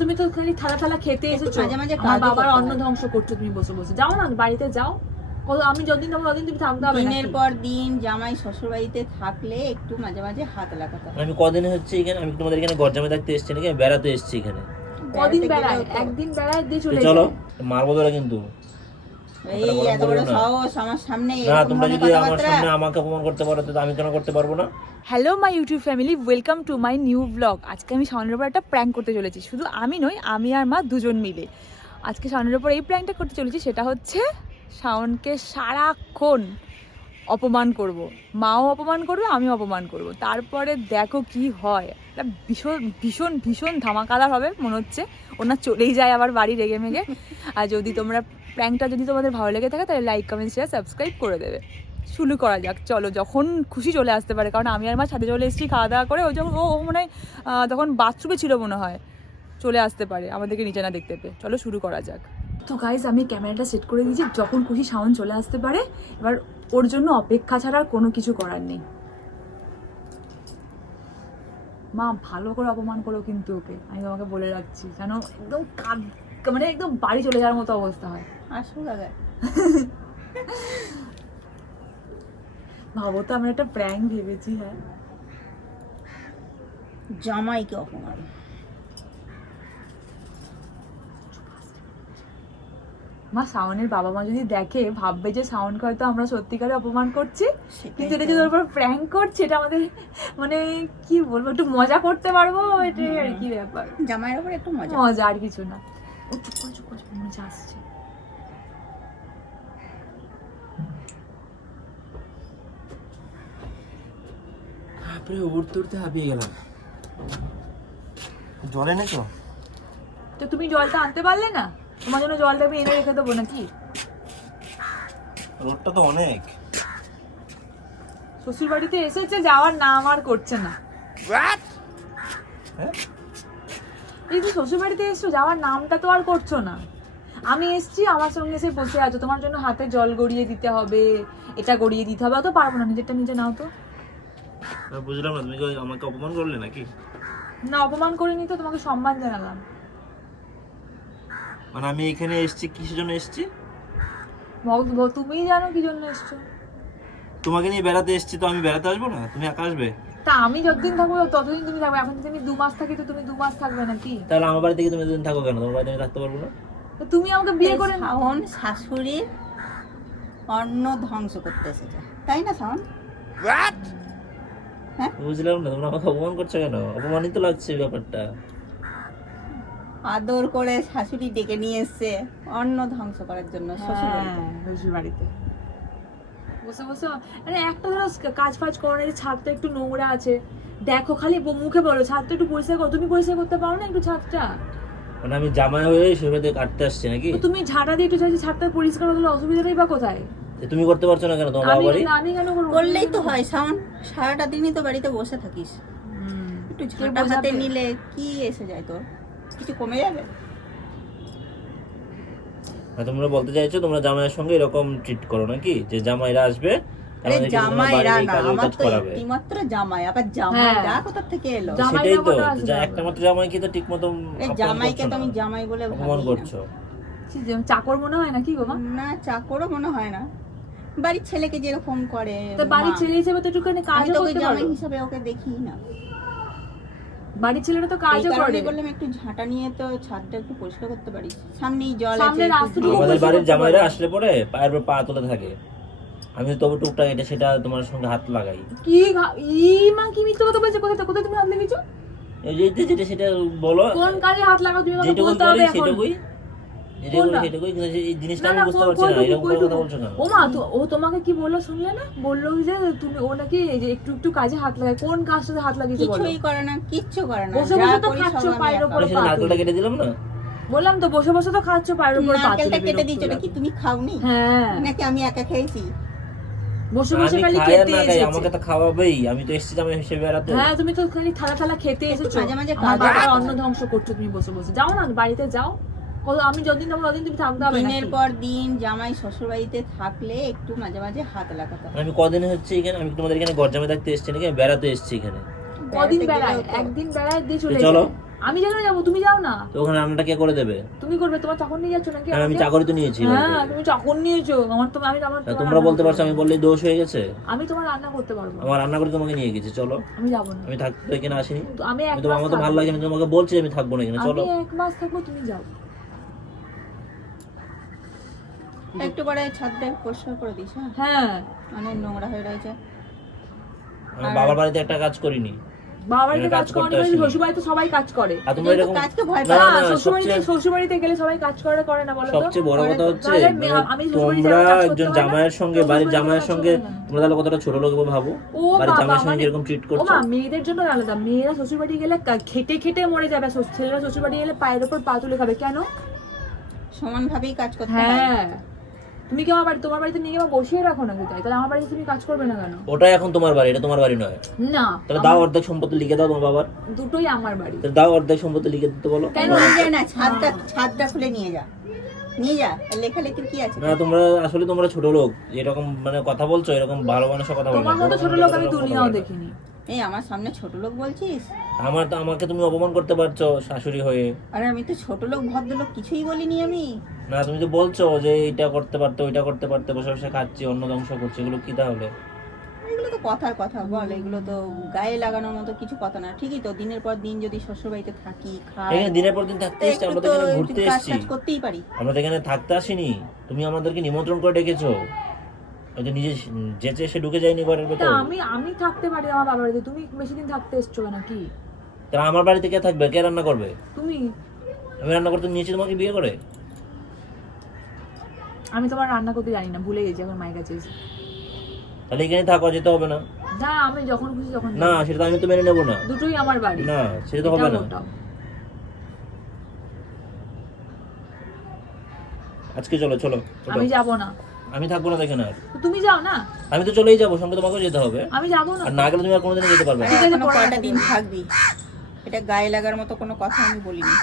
তুমি তো খালি থালা থালা খেতে এসেছো, মাঝে মাঝে আমার বাবার অন্ন ধ্বংস করছো তুমি বসে বসে। যাও না বাড়িতে যাও, আমি যতদিন যাবো ততদিন তুমি থাকতে হবে। দিনের পর দিন জামাই শ্বশুর বাড়িতে থাকলে একটু মাঝে মাঝে হাত লাগাতে হবে। আমি কদিন হচ্ছে এখানে, আমি তোমাদের এখানে ঘর জামাই থাকতে এসেছি নাকি? আমি বেড়াতে এসেছি এখানে। কদিন বেড়ায়? একদিন বেড়ায় দিয়ে চলে চলো, যায়। মারবো ধরে কিন্তু। এই এত বড় সাহস আমার সামনে না, এরকম তোমরা ধরনের যদি আমার কথাবার্তা? সামনে আমাকে অপমান করতে পারো তো আমি কেন করতে পারবো না? Hello my YouTube family, welcome to my new blog. আজকে আমি শাওনের উপর একটা প্র্যাঙ্ক করতে চলেছি। শুধু আমি নই, আমি আর মা দুজন মিলে আজকে শাওনের উপর এই প্র্যাঙ্কটা করতে চলেছি। সেটা হচ্ছে শাওনকে সারাক্ষণ অপমান করব, মাও অপমান করবে, আমিও অপমান করব। তারপরে দেখো কি হয়, একটা ভীষণ ভীষণ ভীষণ ধামাকাদার হবে মনে হচ্ছে। ওনার চলেই যায় আবার বাড়ি রেগে মেগে। আর যদি তোমরা প্র্যাঙ্কটা যদি তোমাদের ভালো লেগে থাকে তাহলে লাইক কমেন্ট শেয়ার সাবস্ক্রাইব করে দেবে। শুরু করা যাক, চলো। যখন খুশি চলে আসতে পারে, কারণ আমি আর মা ছাদে চলে এসেছি খাওয়া দাওয়া করে। ওই যখন ও মনে হয় তখন বাথরুমে ছিল মনে হয়, চলে আসতে পারে আমাদেরকে নিচে না দেখতে পেয়ে। চলো শুরু করা যাক। তো গাইজ আমি ক্যামেরাটা সেট করে দিয়েছি, যখন খুশি শাওন চলে আসতে পারে। এবার ওর জন্য অপেক্ষা ছাড়া আর কোনো কিছু করার নেই। মা ভালো করে অপমান করো কিন্তু ওকে, আমি তোমাকে বলে রাখছি, যেন একদম মানে একদম বাড়ি চলে যাওয়ার মতো অবস্থা হয়। আসো দাদা। ভাবো তো আমরা একটা প্র্যাঙ্ক ভেবেছি। হ্যাঁ, জামাইকে অপমান। মা শাওনের বাবা মা যদি দেখে ভাববে যে শাওনকে হয়তো আমরা সত্যিকারে অপমান করছি, কিন্তু এটা যদি ওর উপর প্র্যাঙ্ক করছে, এটা আমাদের মানে কি বলবো, একটু মজা করতে পারবো, এটাই আর কি ব্যাপার। জামাইয়ের উপর একটু মজা। মজা আর কিছু না। ও চুপ করে মজা আসছে। তারপরে উঠতে উঠতে হাঁপিয়ে গেলাম। জল এনেছো? তো তুমি জলটা আনতে পারলে না? তোমার জন্য জলটা আমি এনে রেখে দেবো নাকি? রোদটা তো অনেক। শ্বশুর বাড়িতে এসেছে, যাওয়ার নাম আর করছে না। হ্যাঁ? এই যে শ্বশুর বাড়িতে এসছো, যাওয়ার নামটা তো আর করছো না। আমি এসছি, আমার সঙ্গে এসে বসে আছো, তোমার জন্য হাতে জল গড়িয়ে দিতে হবে, এটা গড়িয়ে দিতে হবে। অত পারবো না, নিজেরটা নিজে নাও তো। বুঝলাম না, তুমি কি আমাকে অপমান করলে নাকি? না, অপমান করিনি তো, তোমাকে সম্মান জানালাম। মানে আমি এখানে এসেছি কিসের জন্য এসেছি? তুমিই জানো কি জন্য এসছো। তোমাকে নিয়ে বেড়াতে এসেছি, তো আমি বেড়াতে আসবো না? তুমি একা আসবে? তা আমি যতদিন থাকবো ততদিন তুমি থাকবে। এখন যদি আমি 2 মাস থাকি তো তুমি 2 মাস থাকবে নাকি? তাহলে আমার বাড়ি থেকে তুমি দুদিন থাকো কেন? তোমার বাড়িতে আমি থাকতে পারবো না? তো তুমি আমাকে বিয়ে করে শাওন শাশুড়ির অন্ন ধ্বংস করতে এসেছে, তাই না শাওন? বুঝলাম না, তোমরা আমাকে অপমান করছো কেন? অপমানিত লাগছে ব্যাপারটা। আদর করে শাশুড়ি ডেকে নিয়ে এসছে অন্ন ধ্বংস করার জন্য শ্বশুর বাড়িতে। শ্বশুর বাড়িতে বসে বসে মানে একটা ধরো কাজ ফাজ করো না, ছাদটা একটু নোংরা আছে, দেখো খালি মুখে বলো ছাদটা একটু পরিষ্কার করো। তুমি পরিষ্কার করতে পারো না একটু ছাদটা? মানে আমি জামাই হয়ে সেভাবে কাটতে আসছি নাকি? তো তুমি ঝাঁটা দিয়ে একটু ছাদটা পরিষ্কার করলে অসুবিধাটাই বা কোথায়? তুমি করতে পারছো না কেন? তোমার বাবা বাড়ি। আমি কেন করবো? করলেই তো হয় শাওন, সারাটা দিনই তো বাড়িতে বসে থাকিস, একটু ঝাঁটা হাতে নিলে কি এসে যায় তোর? কিছু কমে যাবে? তোমরা বলতে চাইছো তোমরা জামাইয়ের সঙ্গে এরকম ট্রিট করো নাকি, যে জামাইরা আসবে আমাদেরকে তোমরা জামাইরা বাড়ির না, কাজ আমার কাজ তো করাবে? একটিমাত্র জামাই, আবার জামাইরা কোথা থেকে এলো? সেটাই তো, একমাত্র জামাইকে তো ঠিকমতো এই জামাইকে তো আমি জামাই বলে অপমান ভাবি করছো। চাকর মনে হয় নাকি গো মা? না, চাকরও মনে হয় না, বাড়ির ছেলেকে যেরকম করে। তো বাড়ির ছেলে হিসেবে তো একটুখানি কাজও করতে জামাই পারো। হিসেবে ওকে দেখি না, বাড়ির ছেলেটা তো কাজও করে। বললাম একটু ঝাঁটা নিয়ে তো ছাদটা একটু পরিষ্কার করতে পারিস, সামনেই জল সামনে আছে। রাস্তাটুকু আমাদের বাড়ির জামাইরা আসলে পরে পায়ের উপর পা তুলে থাকে, আমি তবু টুকটাক এটা সেটা তোমার সঙ্গে হাত লাগাই। কি মা কি মিথ্যে কথা বলছো? কোথায় কোথায় তুমি হাত লেগেছো? এই যে যেটা সেটা বলো, কোন কাজে হাত লাগাও তুমি আমাকে যেটুকু বলতে করি হবে এখন। সেটুকুই, সেটুকুই, কিন্তু এই জিনিসটা আমি বুঝতে পারছি না, এরকম কথা বলছো কেন? ও মা, ও তোমাকে কি বললো শুনলে না? বললো যে তুমি ও নাকি এই যে একটু একটু কাজে হাত লাগায়। কোন কাজটাতে হাত লাগিয়েছে বলো? কিছুই করে না, কিচ্ছু করে না, বসে যা বসে তো করি খাচ্ছ সব আমি পায়ের একা। উপর সেটা নারকেলটা কেটে দিলাম না? বললাম তো বসে বসে তো খাচ্ছ পায়ের উপর পা তুলে। নারকেলটা কেটে দিয়েছো নাকি? তুমি খাওনি হ্যাঁ, নাকি আমি একা খেয়েছি? বসে বসে আমি খালি খাই আর খেতে না খাই, এসেছে। আমাকে তো খাওয়াবেই, আমি তো এসেছি জামাই হিসেবে বেড়াতে। হ্যাঁ, তুমি তো খালি থালা থালা খেতে এসেছো, মাঝে মাঝে আমার কাজ বাবার করো। অন্ন ধ্বংস করছো তুমি বসে বসে। যাও না বাড়িতে যাও, আমি যতদিন যাবো ততদিন তুমি থাকতে হবে। দিনের পর দিন জামাই শ্বশুর বাড়িতে থাকলে একটু মাঝে মাঝে হাত লাগাতে হবে। আমি কদিন হচ্ছে এখানে, আমি তোমাদের এখানে ঘর জামাই থাকতে এসেছি নাকি? আমি বেড়াতে এসেছি এখানে। কদিন বেড়ায়? একদিন বেড়ায় দিয়ে চলে চলো, যায়। আমি যেখানে যাবো তুমি যাও না, তো ওখানে রান্নাটা কে করে দেবে? তুমি করবে। তোমার চাকর নিয়ে যাচ্ছ নাকি? হ্যাঁ, আমি আমাকে? চাকরি তো নিয়েছি হ্যাঁ বাড়িতে। তুমি চাকর নিয়েছো, আমার তো আমি আমার তা তোমার তোমরা রান্না বলতে করতে পারছো আমি পারবো না। বললেই দোষ হয়ে গেছে? আমি তোমার রান্না করতে পারবো না। আমার রান্না করে তোমাকে নিয়ে গেছি, চলো। আমি যাবো না। আমি থাকতে এখানে আসিনি। তো আমি এক আমি তো মাস আমার তো ভালো থাকবো। লাগে, আমি তোমাকে বলছি আমি থাকবো না এখানে, চলো। আমি 1 মাস থাকবো, তুমি যাও। একটু পরে ছাদটা পরিষ্কার করে দিস। হ্যাঁ, হ্যাঁ অনেক নোংরা হয়ে রয়েছে। আমার বাবার বাড়িতে একটা কাজ করিনি। বাবা বাড়িতে এখানে কাজ কাজ করে, করতে আসিনি। শ্বশুর বাড়িতে সবাই কাজ করে। আর তোমরা কিন্তু এরকম কাজকে ভয় না, পায় না, না, শ্বশুর বাড়িতে গেলে সবাই কাজ করে না বলো তো? সবচেয়ে বড় কথা হচ্ছে তাহলে মানে আমি শ্বশুরবাড়ি তোমরা যাবো, কাজ করতে একজন হয় না? জামাইয়ের সঙ্গে, শ্বশুরবাড়ি বাড়ির যাবো, জামাইয়ের কাজ সঙ্গে করতে হয় না? তোমরা তাহলে কতটা ছোট লোক ভাবো, ও বাড়ির বাবা, জামাইয়ের সঙ্গে মানে- যেরকম ট্রিট ও করছো। মা, মেয়েদের জন্য আলাদা। মেয়েরা শ্বশুর বাড়ি গেলে খেটে খেটে মরে যাবে, ছেলেরা শ্বশুর বাড়ি গেলে পায়ের উপর পা তুলে খাবে। কেন? সমান ভাবেই কাজ করতে হয়। হ্যাঁ, তুমি কি আমার বাড়ি, তোমার বাড়িতে নিয়ে গিয়ে বসিয়ে রাখো নাকি? তাই তাহলে আমার বাড়িতে তুমি কাজ করবে না কেন? ওটা এখন তোমার বাড়ি, এটা তোমার বাড়ি নয়। না, তাহলে দাও অর্ধেক সম্পত্তি লিখে দাও তোমার বাবার। দুটোই আমার বাড়ি। তাহলে দাও অর্ধেক সম্পত্তি লিখে দিতে বলো। কেন? নিয়ে যায় না, ছাদটা খুলে নিয়ে যা, নিয়ে যা। আর লেখালেখির কি আছে? না, তোমরা আসলে তোমরা ছোট লোক, এরকম মানে কথা বলছো, এরকম ভালো মানুষের কথা বলো না। তোমার মতো বড় ছোট মানুষের লোক কথা আমি বলো না। দুনিয়াও দেখিনি। এই আমার সামনে ছোট লোক বলছিস? আমাকে তুমি অপমান করতে পারছো শাশুড়ি হয়ে। আরে আমি তো ছোট লোক ভদ্রলোক কিছুই বলিনি আমি। না, তুমি তো বলছো যে এটা করতে পারতে, ওইটা করতে পারতে, বসে বসে খাচ্ছি, অন্ন ধ্বংস করছি, এগুলো কি তাহলে? এগুলো তো কথার কথা বল, এগুলো তো গায়ে লাগানোর মতো কিছু কথা না। ঠিকই তো, দিনের পর দিন যদি শ্বশুর বাড়িতে থাকি খাই, এখানে দিনের পর দিন থাকতে তো এসছি, একটু আমরা তো তো এখানে ঘুরতে কাজ এসছি। কাজ করতেই পারি। আমরা তো এখানে থাকতে আসিনি, তুমি আমাদেরকে নিমন্ত্রণ করে ডেকেছো। ওই যে নিজে যেচে এসে ঢুকে যায়নি ঘরের তা ভেতর। আমি থাকতে পারি আমার বাবার বাড়িতে, তুমি বেশি দিন থাকতে এসছো কেন? কি তাহলে আমার বাড়িতে কে থাকবে, কে রান্না করবে? তুমি? আমি রান্না করতে নিয়েছি তোমাকে বিয়ে করে? আমি তোমার রান্না করতে জানি না, ভুলে গেছি এখন মায়ের কাছে এসে। তাহলে এখানে থাকো, যেতে হবে না। না, আমি যখন খুশি যখন না, যাবো। সেটা তো আমি তো মেনে নেবো না। দুটোই আমার বাড়ি। না, সেটা তো হবে এটাও না। ওটাও। আজকে চলো চলো চলো। আমি যাব না। আমি থাকবো না দেখেন আর। তো তুমি যাও না। আমি তো চলেই যাবো, সঙ্গে তোমাকেও যেতে হবে। আমি যাব না। আর না গেলে তুমি আর কোনোদিনই যেতে পারবে না। ঠিক আছে, এখনো পরে কয়টা আসবো। দিন থাকবি? এটা গায়ে লাগার মতো কোনো কথা আমি বলিনি।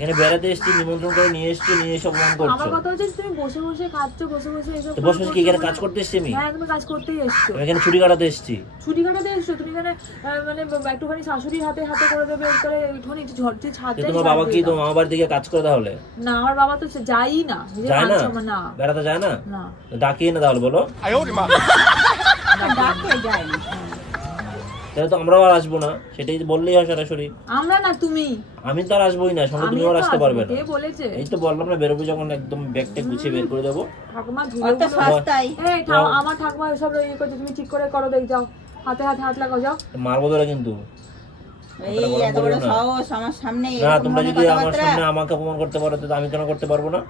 এখানে বেড়াতে এসেছি, নিমন্ত্রণ করে নিয়ে এসেছি, নিয়ে এসে অপমান আমার করছো। কথা হচ্ছে তুমি বসে বসে খাচ্ছো, বসে বসে এসব তো বসে বসে কি এখানে করছো কাজ বলে- করতে এসেছি আমি? হ্যাঁ, তুমি কাজ করতেই এসছো। আমি এখানে ছুটি কাটাতে এসেছি। ছুটি কাটাতে এসছো তুমি এখানে, মানে একটুখানি শাশুড়ির হাতে হাতে করে দেবে, তাহলে একটুখানি ঝড়তে ছাদ যে তোমার বাবা কি তোমার মামা বাড়ি থেকে কাজ করে তাহলে? না, আমার বাবা তো যাই না, নিজের যায় না? মান না। বেড়াতে যায় না? না, তো ডাকিয়ে না তাহলে বলো। ডাকে যায়নি। তাহলে তো আমরাও আর আসবো না, সেটাই বললেই হয় সরাসরি। আমরা না, তুমি। আমি তো আর আসবোই না, সঙ্গে আমি তুমিও আর তো আসতে আসবো, পারবে না। কে বলেছে? এই তো বললাম না, বেরোবো যখন একদম ব্যাগটা গুছিয়ে বের করে দেবো। ঠাকুমা অত ধুলো সস্তায় আমার ঠাকুমা এসব ইয়ে করছে, তুমি ঠিক করে করো, দেখ যাও, হাতে হাতে হাত লাগাও, যাও। মারবো ধরে কিন্তু। এই এত বড় সাহস আমার সামনে না, এরকম তোমরা ভাবে যদি আমার কথাবার্তা? সামনে আমাকে অপমান করতে পারো, তো আমি কেন করতে পারবো না?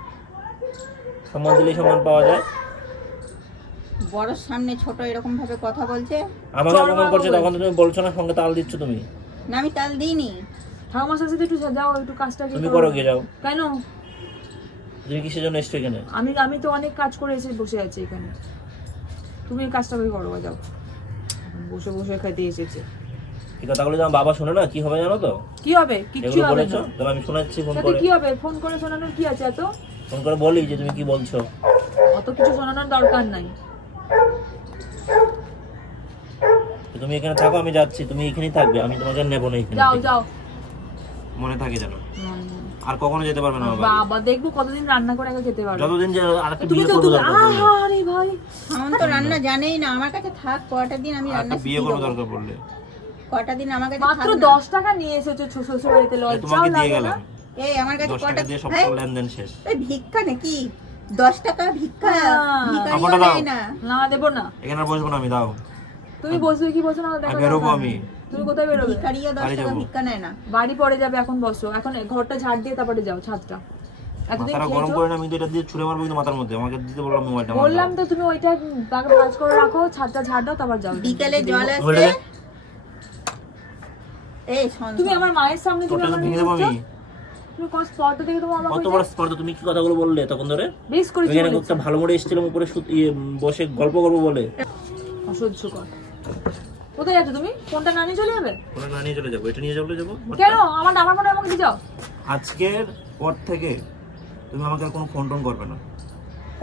সম্মান দিলেই সম্মান পাওয়া যায়। বড় সামনে ছোট এরকম ভাবে কথা বলছে। আমাকে চল অপমান বাবু করছে, বলছি। তখন তো তুমি বলছো না, সঙ্গে তাল দিচ্ছ তুমি। না, আমি তাল দিইনি। ঠাকুমার সাথে একটু যাও, একটু কাজটা কি তুমি করো, গিয়ে যাও। কেন? তুমি কিসের জন্য এসছো এখানে? আমি তো অনেক কাজ করে এসে বসে আছি এখানে, তুমি এই কাজটা করে করো, যাও। বসে বসে খেতে এসেছে। এই কথাগুলো যখন বাবা শোনে না, কি হবে জানো তো? কি হবে? কিচ্ছু এগুলো হবে বলেছো, না। তবে আমি শোনাচ্ছি ফোন তাতে করে। কি হবে? ফোন করে শোনানোর কি আছে? ফোন করে বলি যে তুমি কি বলছো। অত কিছু শোনানোর দরকার নাই। তো তুমি এখানে থাকো, আমি যাচ্ছি, তুমি এখানেই থাকবে, আমি তোমাকে আর নেবো না এখানে যাও থেকে। যাও। মনে থাকে যেন, আর কখনো যেতে পারবে না আমার বাড়ি। বাবা, দেখবো কতদিন রান্না করে আগে খেতে পারো। যতদিন যে আরেকটা তুমি বিয়ে তো করবো দরকার পড়লে। আরে ভাই, আমার তো রান্না জানেই না, আমার কাছে থাক কয়টা দিন, আমি রান্না আরেকটা বিয়ে শিখিয়ে করবো দেবো। দরকার পড়লে। কয়টা দিন আমার কাছে মাত্র থাক না। 10 টাকা নিয়ে এসেছো শ্বশুর বাড়িতে, এই লজ্জাও তোমাকে দিয়ে লাগে না? গেলাম, এই আমার কাছে 10 কয়টা টাকা দিয়ে সব হ্যাঁ? লেনদেন শেষ। এই ভিক্ষা নাকি? 10 টাকা ভিক্ষা? হ্যাঁ। ভিখারিও আমারটা দাও। দেয় না। না, দেবো না। এখানে আর বসবো না আমি, দাও। তুমি বসবে কি বসো না দেখো। আমি বেরোবো দরকার আমি। নেই। তুমি কোথায় বেরোবে? ভিখারিও 10 বাড়ি টাকা যাবো। ভিক্ষা নেয় না। বাড়ি পড়ে যাবে, এখন বসো, এখন ঘরটা ঝাড় দিয়ে তারপরে যাও ছাদটা। এতদিন মাথাটা গরম খেয়েছো। করে না, আমি তো এটা দিয়ে ছুঁড়ে মারবো কিন্তু মাথার মধ্যে। আমাকে দিতে বললাম মোবাইলটা, আমার বললাম দাও। তো তুমি ওইটা আগে ভাঁজ করে রাখো, ছাদটা ঝাড় দাও, তারপর যাও। বিকেলে জল বলে আসছে। দে। এই শোন তুমি শোন। আমার মায়ের সামনে তুমি তোরটা তো আমার ভেঙে দেবো আমি। তুমি কোন স্পটটা থেকে তুমি আমাকে কত বড় স্পর্ধা, তুমি কি কথাগুলো বললে তখন ধরে? বেশ করেছি এখানে বলেছি। একটা ভালো মোড়ে এসেছিলাম, উপরে বসে গল্প করবো বলে। অসহ্য কর। কোথায় যাচ্ছ তুমি? ফোনটা না নিয়ে চলে যাবে? ওটা না নিয়ে চলে যাবো, এটা নিয়ে চলে যাবো। কেন? আমার ফোনে আমাকে দিয়ে যাও। আজকের পর থেকে তুমি আমাকে আর কোনো ফোন টোন করবে না,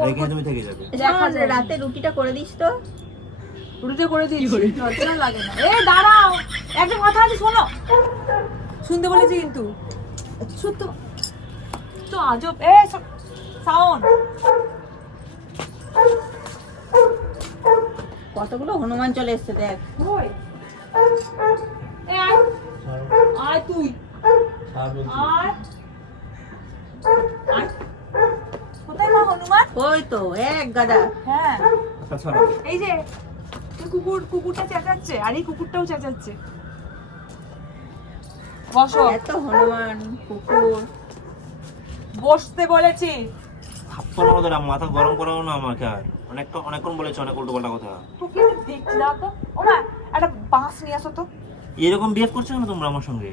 এখানে তুমি থেকে যাবে। দেখা শোন, যায়। রাতে রুটিটা করে দিস তো। রুটিতে করে দিয়েছি, লজ্জা লাগে না। এ দাঁড়াও, একটা কথা আছে শোনো, শুনতে বলেছি কিন্তু শুদ্ধ তো আজব। এ সাউন্ড, কতগুলো হনুমান চলে এসছে দেখ। ওই এ আয়, আয় তুই আয়, আয়। কোথায় মা হনুমান? ওই তো এক গাদা। হ্যাঁ এই যে কুকুরটা চেঁচাচ্ছে, আর এই কুকুরটাও চেঁচাচ্ছে। বসো, এত হনুমান কুকুর। বসতে বলেছি। থাপ্পড় আমাদের মাথা গরম করাও না আমাকে আর। অনেকক্ষণ বলেছো অনেক উল্টো পাল্টা কথা। তোকে দেখছি না তো। ও মা, একটা বাঁশ নিয়ে আসো তো। এরকম বিহেভ করছো না তোমরা আমার সঙ্গে?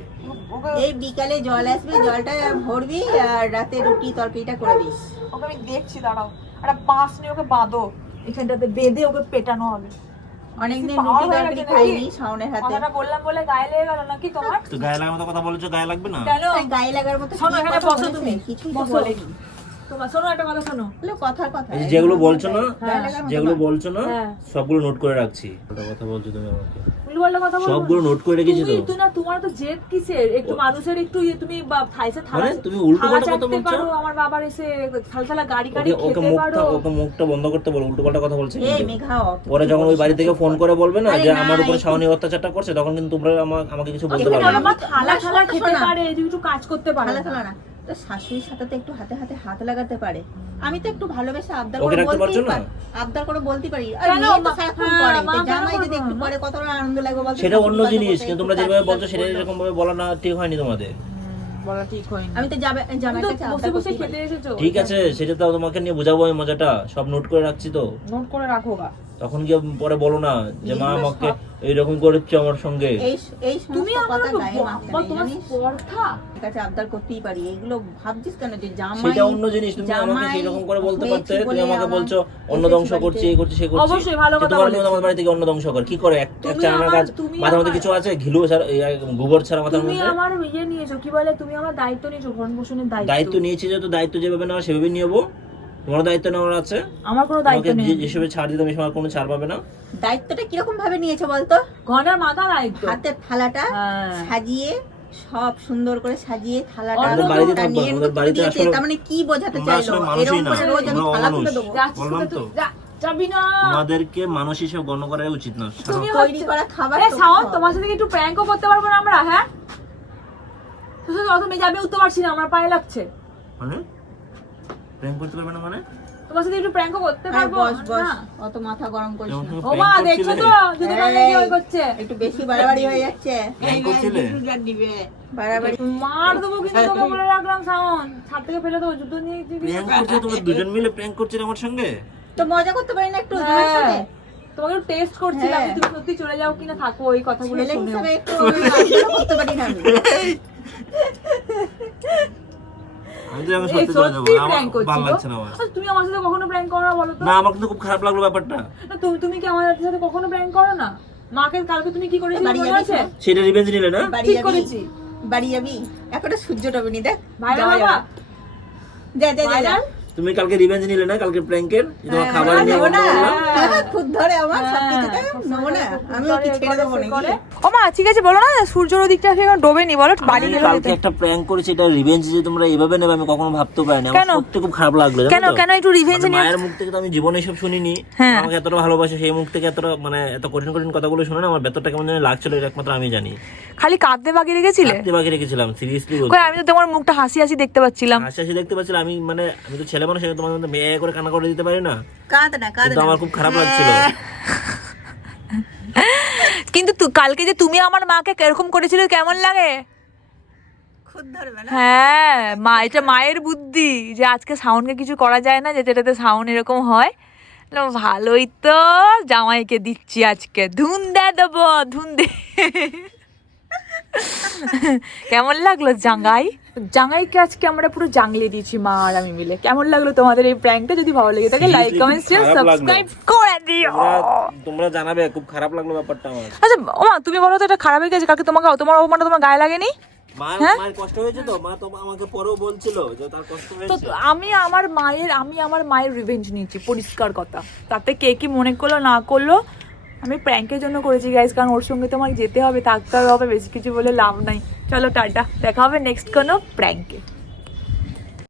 এই বিকালে জল আসবে, জলটা ভরবি আর রাতে রুটি তরকারিটা করে দিস। ওকে আমি দেখছি, দাঁড়াও। একটা বাঁশ নিয়ে ওকে বাঁধো, এখানটাতে বেঁধে ওকে পেটানো হবে। অনেকদিন পাওয়া রুটি হয়ে তরকারি গেছে খাইনি নাকি? শাওনের হাতে। কথাটা বললাম বলে গায়ে লেগে গেল নাকি তোমার? তো গায়ে লাগার মতো কথা বলেছো, গায়ে লাগবে না? কেন? এই গায়ে লাগার মতো শোনো, কি এখানে কথা বসো বলেছে? তুমি। কিছুই তো বসো। বলেনি। তোমার শোনো, একটা কথা শোনো। বলে কথার কথা। এই যে যেগুলো বলছো না, গায়ে লাগার মতো যেগুলো কথা। বলছো না হ্যাঁ। সবগুলো নোট করে রাখছি। ওটা কথা বলছো তুমি আমাকে, উল্টোপাল্টা কথা বলবো না। সবগুলো নোট করে রেখেছি তো। তুই না, তোমার তো জেদ কিসের? একটু মানুষের একটু তুমি থাইসে থালা, মানে তুমি উল্টোপাল্টা থালা কথা চাটতে বলছো? পারো, আমার বাবার এসে থালা গাড়ি ওকে খেতে পারো। ওকে মুখটা বন্ধ করতে বলো, উল্টো পাল্টা কথা বলছে এই কিন্তু। মেঘা পরে যখন ওই বাড়ি থেকে ফোন করে বলবে না আরে যে না, আমার উপরে একটু- শাওনি অত্যাচারটা করছে, তখন কিন্তু তোমরা আমাকে কিছু বলতে এখানে পারবে না। আমার থালা শোনা, খেতে শোনা। পারে, তুমি একটু কাজ করতে পারো ভালো না। থালা না তো শাশুড়ির সাথে তো একটু হাতে হাতে হাত লাগাতে পারে। আমি তো একটু ভালোবেসে আবদার ওকে করে রাখতে বলতেই পারছো না? পারি, আবদার করে বলতে পারি। আর কেন? মেয়ে তো সারাক্ষণ হ্যাঁ, করে, মা তো কেন জামাই যদি করবে একটু না? করে কতটা আনন্দ লাগবে বলতে। সেটা অন্য শাশুড়ি জিনিস, কথা কিন্তু বলতে তোমরা একটু যেভাবে কাজ বলছো করতে সেটা বললো। এরকম ভাবে বলা না ঠিক হয়নি তোমাদের। বলা ঠিক হয়নি। আমি তো জামাই তুমি কাছে তো বসে আবদার বসে করতেই খেতে পারি। এসেছো। ঠিক আছে, সেটা তো তোমাকে নিয়ে বোঝাবো আমি মজাটা, সব নোট করে রাখছি তো। নোট করে রাখো গা। তখন গিয়ে পরে বলো না যে মা আমাকে এইরকম করেছো আমার সঙ্গে। এই তুমি সমস্ত আমার কথা গায়ে মাখতে নেই, তোমার জানিস? স্পর্ধা। ঠিক আছে, আবদার করতেই পারি। এগুলো ভাবছিস কেন যে জামাই? সেটা অন্য জিনিস, তুমি আমাকে সেরকম করে বলতে হয়েছি পারতে। তুমি বলে আমাকে আমার বলছো অন্ন এসেছি ধ্বংস বাড়িতে। করছি, এই করছি সেই করছি। অবশ্যই ভালো কথা তোমার বলেছো। মেয়ে আমার বাড়ি থেকে অন্ন ধ্বংস করে কি করে? এক তুমি চারানা আমার- গাছ তুমি মাথার মধ্যে আমার- কিছু আছে? ঘিলু ছাড়া গোবর ছাড়া মাথার তুমি মধ্যে? আমার ইয়ে নিয়েছো, কি বলে, তুমি আমার দায়িত্ব নিয়েছো, ভরণ পোষণের দায়িত্ব নিয়েছি, যে তো দায়িত্ব যেভাবে নেওয়া সেভাবে নিয়েবো। তোমার দায়িত্ব নেওয়ার আছে, আমার কোনো দায়িত্ব তোমাকে নেই। যেসবে ছাড় দিতে আমি সময় কোনো ছাড় পাবে না। দায়িত্বটা কিরকম ভাবে নিয়েছো বলতো? ঘরের মাথা দায়িত্ব। হাতের থালাটা হ্যাঁ। সাজিয়ে, সব সুন্দর করে সাজিয়ে থালাটা আমাদের বাড়িতে ওটা থাকবো, নিয়ে আমাদের এনে বাড়িতে দিয়েছে। আসলে তার মানে কি বোঝাতে তোমরা চাইলো? আসলে মানুষই এরকম না, করে রোজ আমি তোমরা থালা অমানুষ। তুলে দেবো? যাচ্ছিস বললাম তো তো। যাবি না। তোমাদেরকে মানুষ হিসেবে গণ্য করা উচিত না। তুমি তৈরি করা খাবার আরে তো সাওন, খাও। তোমার সাথে কি একটু প্র্যাঙ্কও করতে পারবো না আমরা? হ্যাঁ, তুই শুধু অত মেজাবে উঠতে পারছি না, আমার পায়ে লাগছে। মানে প্রেম করতে পারবে না মানে? তোমার সাথে একটু প্র্যাঙ্কও করতে আরে পারবো বস বস, না? অত মাথা গরম করিস তোমার না। সঙ্গে ও প্রেম মা, করছিলে? দেখছো তো যদি কানে কি ওই করছে? একটু বেশি বাড়াবাড়ি হয়ে যাচ্ছে। প্রেম করছিলে? বাড়াবাড়ি মার দেবো কিন্তু, তোকে বলে রাখলাম সাউন, ছাদ থেকে ফেলে দেবো, জুতো নিয়ে দিবি। প্রেম করছে, তোমরা দুজন মিলে প্রেম করছিলে আমার সঙ্গে? তো মজা করতে পারি না একটু তোমার সাথে? তোমাকে একটু টেস্ট করছিলাম হ্যাঁ। যে তুমি সত্যি চলে যাও কিনা, থাকো ওই কথাগুলো ছেলে শুনেও। হিসেবে একটু আবদারও করতে পারি না আমি। আমি তো এখন এই সত্যি চলে যাবো, সত্যি আমার প্র্যাঙ্ক করছি ভালো গো। লাগছে না আমার। আচ্ছা, তুমি আমার সাথে কখনো প্র্যাঙ্ক করো না বলো তো? না, আমার কিন্তু খুব খারাপ লাগলো ব্যাপারটা। না, তুমি কি আমার সাথে কখনো প্র্যাঙ্ক করো না? মাকে কালকে তুমি কি করেছিলে বাড়ি মনে যাবি আছে? তো? সেটা রিভেঞ্জ নিলে না? বাড়ি ঠিক যাবি? করেছি। বাড়ি যাবি? এখনো সূর্য ডোবেনি, দেখ। ভাই যাওয়া বাবা, যাবে। যা যা যা, যা। ভাইরাল? তুমি কালকে রিভেঞ্জ নিলে না, কালকে প্র্যাঙ্কের তোমার হ্যাঁ, খাবার নিয়ে নেবো না। গন্ডগোল হলো? হ্যাঁ, খুদ ধরে আমার সব হ্যাঁ, কিছুতে নেবো না। আমি ওকে ছেড়ে দেবো নাকি? ও মা, ঠিক আছে বলো না, সূর্যর ওদিকটা এখন ডোবেনি, বলো বাড়ি আমি গেলে কালকে একটা প্র্যাঙ্ক করেছি, এটা রিভেঞ্জ যে তোমরা এইভাবে নেবে আমি কখনো ভাবতে পারিনি। আমার কেন? সত্যি খুব খারাপ লাগলো, জানো কেন তো? কেন একটু রিভেঞ্জ মানে নিয়ে? মায়ের মুখ থেকে তো আমি জীবনে এসব শুনিনি। হ্যাঁ। আমাকে এতটা ভালোবাসে, সেই মুখ থেকে এতটা মানে এত কঠিন কঠিন কথাগুলো শুনে না আমার ভেতরটা কেমন জানি লাগছিল, এটা একমাত্র আমি জানি। খালি কাঁদতে বাকি রেখেছিলে? রাখতে বাকি রেখেছিলাম, সিরিয়াসলি বলছি। কই, আমি তো তোমার মুখটা হাসি হাসি দেখতে পাচ্ছিলাম। হাসি হাসি দেখতে পাচ্ছিলাম আমি, মানে আমি তো ছেলে মানুষ, তোমার মধ্যে মেয়ে করে কান্না করে দিতে পারি না। কাঁদ না, কাঁদ কিন্তু না। আমার খুব খারাপ লাগছিল। কিন্তু কালকে যে তুমি আমার মাকে এরকম করেছিলে, কেমন লাগে? খুদ ধরবে না? হ্যাঁ, মা, এটা মায়ের বুদ্ধি যে আজকে শাওনকে কিছু করা যায় না, যে যেটাতে শাওন এরকম হয়। বললাম, ভালোই তো, জামাইকে দিচ্ছি আজকে, ধুন্দে দেবো, ধুন্দে। কেমন লাগলো জাঙ্গাইকে আজকে আমরা পুরো জাংলে দিয়েছি মা আর আমি মিলে। কেমন লাগলো তোমাদের এই প্র্যাঙ্কটা? যদি ভালো লেগে থাকে লাইক, Seriously, কমেন্ট, শেয়ার, খারাপ লাগলো। সাবস্ক্রাইব করে দিও। তোমরা জানাবে, খুব খারাপ লাগলো ব্যাপারটা আমার। আচ্ছা ও মা, তুমি বলো তো এটা খারাপ হয়ে গেছে? কালকে তোমার অপমানটা তোমার গায়ে লাগেনি? মায়ের কষ্ট হয়েছে তো, মা তো আমাকে পরেও বলছিল যে তার কষ্ট তো হয়েছে। আমি আমার মায়ের রিভেঞ্জ নিয়েছি, পরিষ্কার কথা। তাতে কে কি মনে করলো না করলো আমি প্র্যাঙ্কের জন্য করেছি গাইজ, কারণ ওর সঙ্গে তো আমার যেতে হবে, থাকতে হবে, বেশি কিছু বলে লাভ নাই। চলো টাটা, দেখা হবে নেক্সট কোনো প্র্যাঙ্কে।